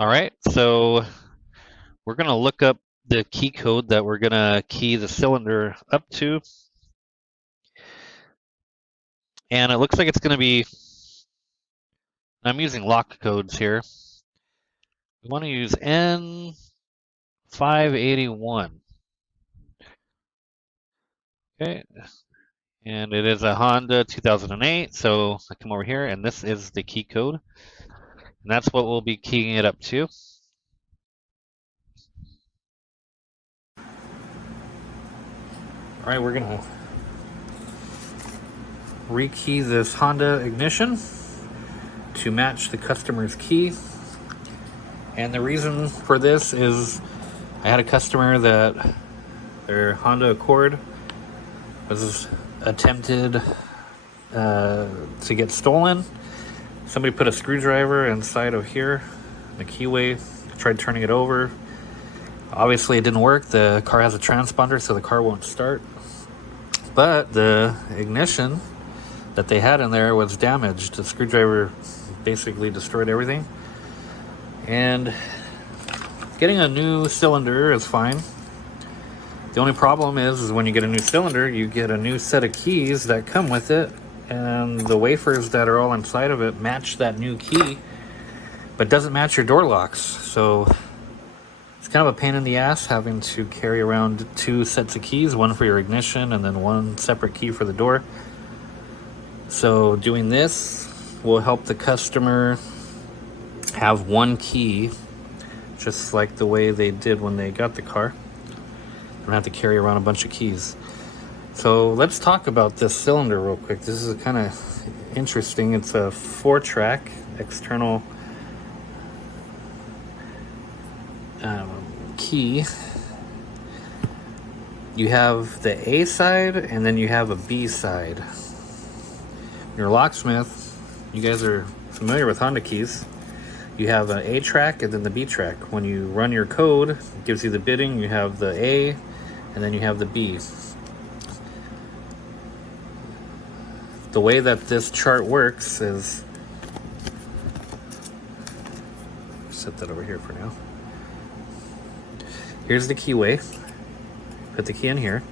All right, so we're going to look up the key code that we're going to key the cylinder up to. And it looks like it's going to be, I'm using lock codes here. We want to use N581. Okay, and it is a Honda 2008. So I come over here, and this is the key code. And that's what we'll be keying it up to. All right, we're going to rekey this Honda ignition to match the customer's key. And the reason for this is I had a customer that their Honda Accord was attempted to get stolen. Somebody put a screwdriver inside of here, the keyway, tried turning it over. Obviously it didn't work. The car has a transponder, so the car won't start. But the ignition that they had in there was damaged. The screwdriver basically destroyed everything. And getting a new cylinder is fine. The only problem is when you get a new cylinder, you get a new set of keys that come with it, and the wafers that are all inside of it match that new key, but doesn't match your door locks. So it's kind of a pain in the ass having to carry around two sets of keys, one for your ignition and then one separate key for the door. So doing this will help the customer have one key, just like the way they did when they got the car. Don't have to carry around a bunch of keys. So let's talk about this cylinder real quick. This is kind of interesting. It's a 4-track external key. You have the A side and then you have a B side. Your Locksmith, you guys are familiar with Honda keys. You have an A track and then the B track. When you run your code, it gives you the bidding. You have the A and then you have the B. The way that this chart works is, set that over here for now. Here's the keyway. Put the key in here.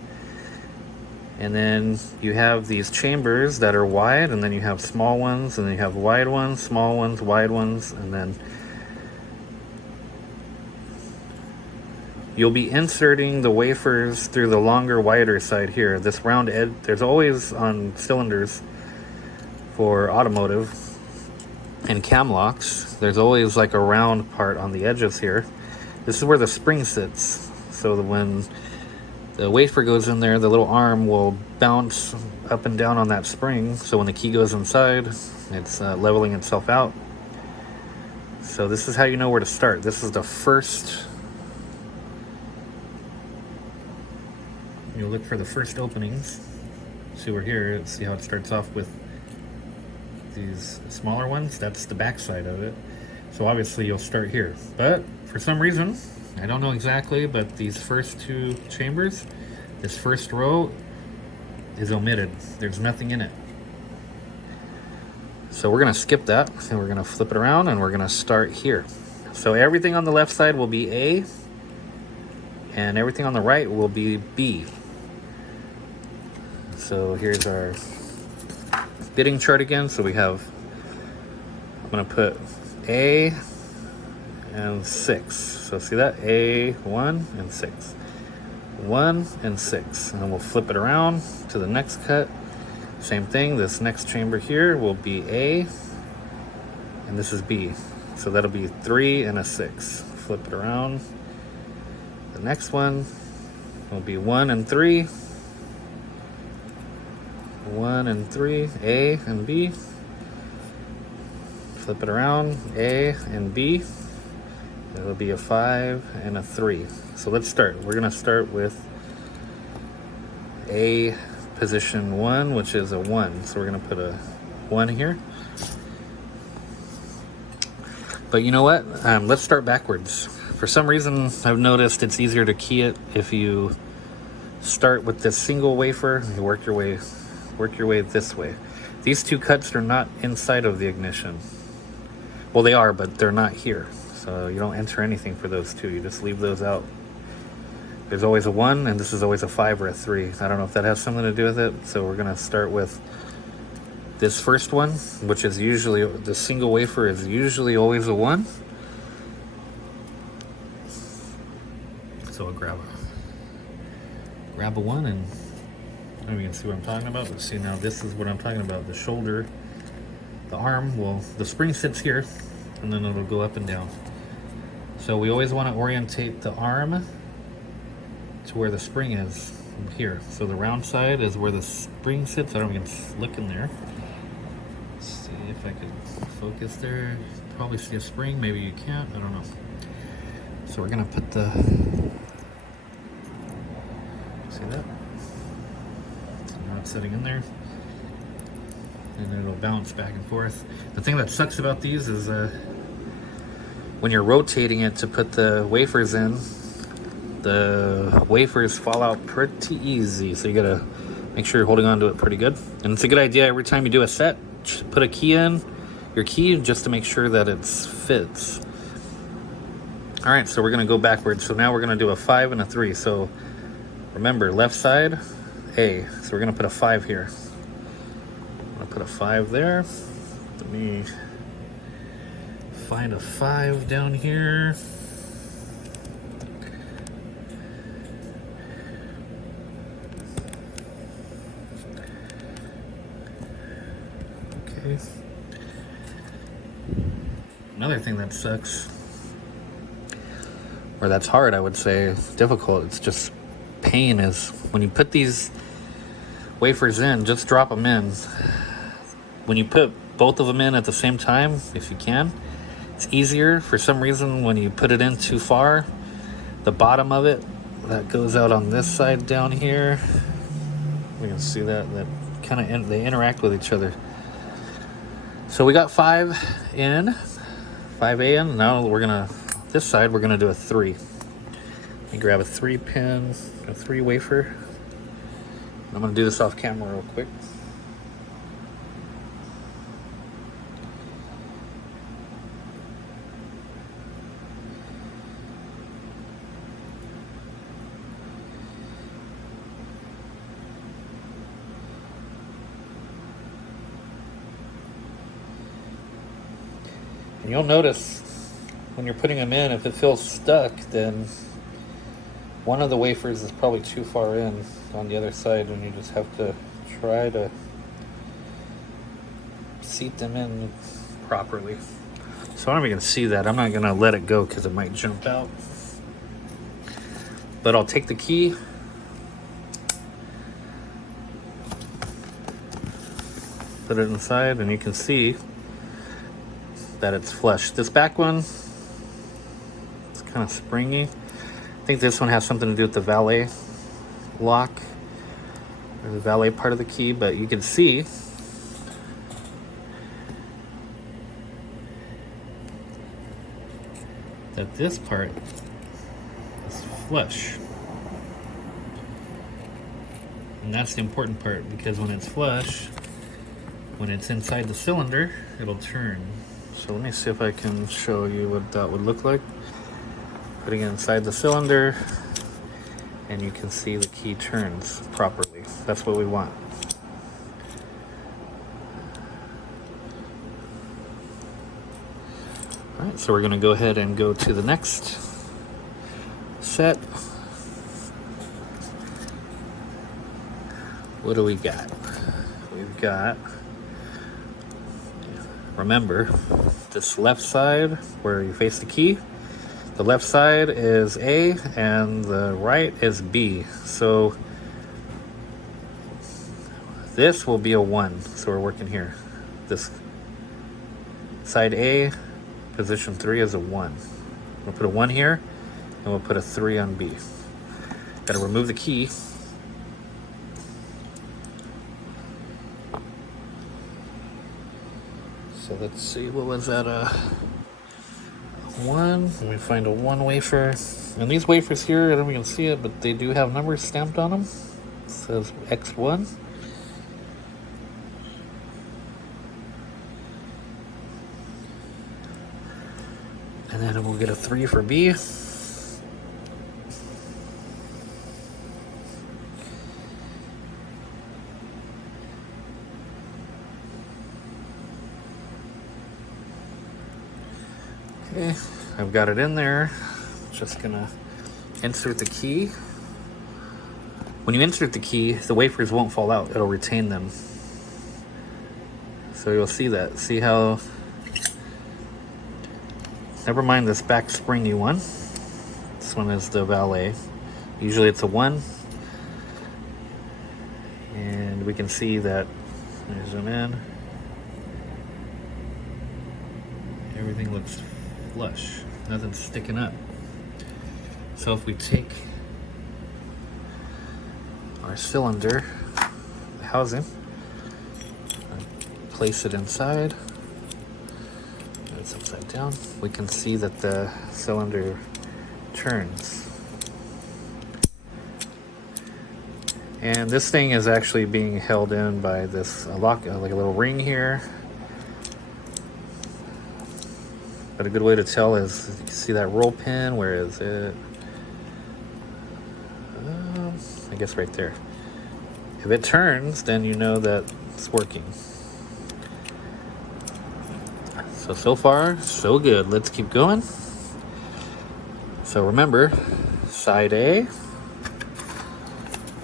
And then you have these chambers that are wide, and then you have small ones, and then you have wide ones, small ones, wide ones, and then you'll be inserting the wafers through the longer, wider side here. This round edge, there's always on cylinders for automotive and cam locks, there's always like a round part on the edges here. This is where the spring sits. So that when the wafer goes in there, the little arm will bounce up and down on that spring. So when the key goes inside, it's leveling itself out. So this is how you know where to start. This is the first. You look for the first openings. See, we're here. See how it starts off with these smaller ones? That's the back side of it. So obviously you'll start here. But for some reason, I don't know exactly, but these first two chambers, this first row is omitted. There's nothing in it. So we're gonna skip that and we're gonna flip it around and we're gonna start here. So everything on the left side will be A and everything on the right will be B. So here's our bidding chart again. So we have, I'm gonna put A and 6. So see that? A, 1 and 6. 1 and 6. And then we'll flip it around to the next cut. Same thing, this next chamber here will be A, and this is B. So that'll be 3 and a 6. Flip it around. The next one will be 1 and 3. 1 and 3, A and B. Flip it around, A and B. It'll be a 5 and a 3. So let's start. We're gonna start with A position 1, which is a 1. So we're gonna put a 1 here. But you know what? Let's start backwards. For some reason, I've noticed it's easier to key it if you start with this single wafer. You work your way this way. These two cuts are not inside of the ignition. Well, they are, but they're not here. So So you don't enter anything for those two, you just leave those out. There's always a 1, and this is always a 5 or a 3. I don't know if that has something to do with it. So we're gonna start with this first one, which is usually, the single wafer is usually always a 1. So I'll grab a 1, and I don't know if you can see what I'm talking about, but see, now this is what I'm talking about. The shoulder, the arm, well, the spring sits here, and then it'll go up and down. So we always want to orientate the arm to where the spring is here. So the round side is where the spring sits. I don't even look in there. Let's see if I can focus there. Probably see a spring, maybe you can't, I don't know. So we're gonna put the, see that? Now it's sitting in there, and it'll bounce back and forth. The thing that sucks about these is when you're rotating it to put the wafers in, the wafers fall out pretty easy, so you gotta make sure you're holding on to it pretty good. And it's a good idea every time you do a set, just put a key in, your key, just to make sure that it fits. All right, so we're gonna go backwards. So now we're gonna do a 5 and a 3. So remember, left side, A. So we're gonna put a 5 here. I'm gonna put a 5 there. Let me find a 5 down here. Okay. Another thing that sucks, or that's hard, I would say, difficult, it's just pain, is when you put these wafers in, just drop them in. When you put both of them in at the same time, if you can, it's easier. For some reason, when you put it in too far, the bottom of it, that goes out on this side down here. We can see that kind of, they interact with each other. So we got 5 in, 5A in. Now we're gonna, this side, we're gonna do a 3. Let me grab a 3 pin, a 3 wafer. I'm gonna do this off camera real quick. And you'll notice when you're putting them in, if it feels stuck, then one of the wafers is probably too far in on the other side, and you just have to try to seat them in properly. So I don't even see that. I'm not gonna let it go because it might jump out. But I'll take the key, put it inside, and you can see that it's flush. This back one, it's kind of springy. I think this one has something to do with the valet lock, or the valet part of the key, but you can see that this part is flush. And that's the important part, because when it's flush, when it's inside the cylinder, it'll turn. So let me see if I can show you what that would look like. Putting it inside the cylinder, and you can see the key turns properly. That's what we want. All right, so we're gonna go ahead and go to the next set. What do we got? We've got, remember, this left side where you face the key, the left side is A and the right is B. So this will be a 1. So we're working here. This side A, position 3 is a 1. We'll put a 1 here, and we'll put a 3 on B. Got to remove the key. So let's see, what was that? 1. Let me find a 1 wafer. And these wafers here, I don't know if you can see it, but they do have numbers stamped on them. It says X1. And then we'll We'll get a 3 for B. Okay, I've got it in there. Just gonna insert the key. When you insert the key, the wafers won't fall out. It'll retain them. So you'll see that. See how... Never mind this back springy one. This one is the valet. Usually it's a 1. And we can see that, let me zoom in. Everything looks flush. Nothing's sticking up. So if we take our cylinder, the housing, and place it inside, it's upside down, we can see that the cylinder turns. And this thing is actually being held in by this lock, like a little ring here. But a good way to tell is, you see that roll pin, where is it? I guess right there. If it turns, then you know that it's working. So far, so good. Let's keep going. So remember, side A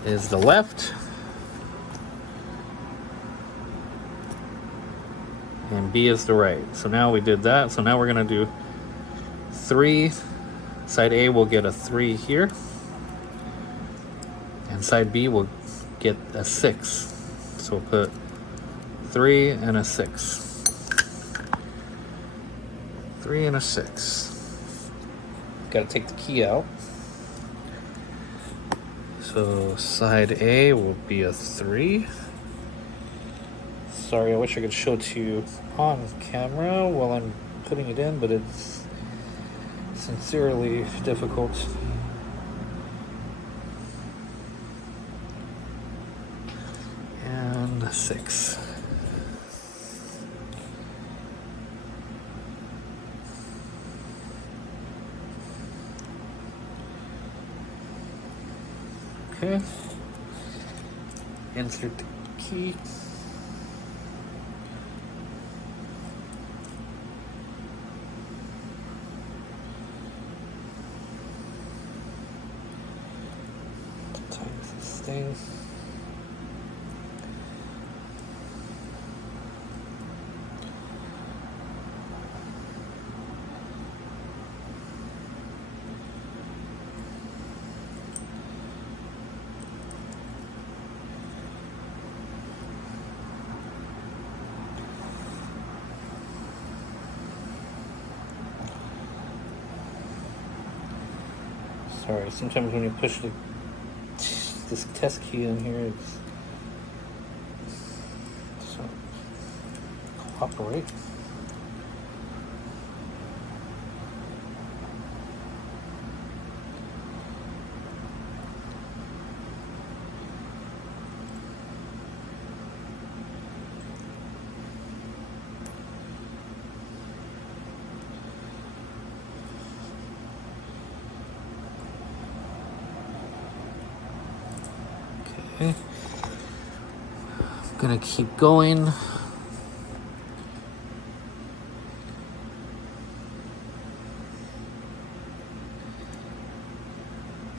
is the left, and B is the right. So now we did that. So now we're gonna do 3. Side A will get a 3 here, and side B will get a 6. So we'll put 3 and a 6. 3 and a 6. Gotta take the key out. So side A will be a 3. Sorry, I wish I could show it to you on camera while I'm putting it in, but it's sincerely difficult. And a 6. Okay. Insert the key. Times this thing. Sorry, sometimes when you push this test key in here, it's so cooperate. Okay. I'm gonna keep going.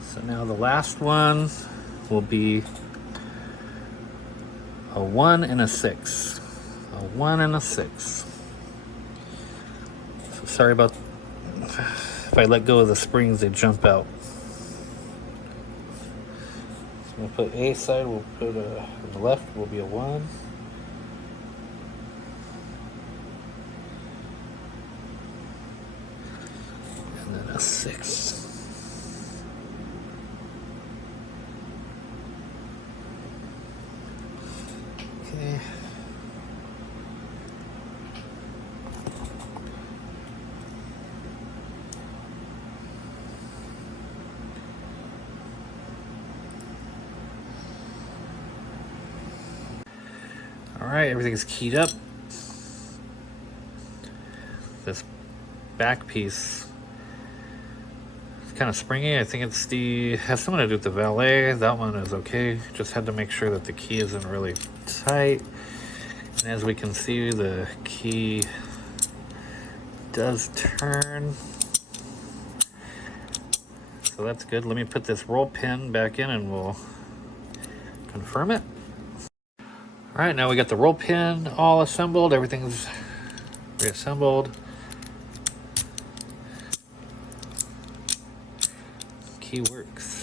So now the last one will be a 1 and a 6. A 1 and a 6. So sorry about if I let go of the springs, they jump out. We'll put A side, we'll put on the left will be a 1. And then a 6. Okay. Alright, everything's keyed up. This back piece kind of springy. I think it's has something to do with the valet. That one is okay. Just had to make sure that the key isn't really tight. And as we can see, the key does turn. So that's good. Let me put this roll pin back in and we'll confirm it. All right, now we got the roll pin all assembled. Everything's reassembled. Key works.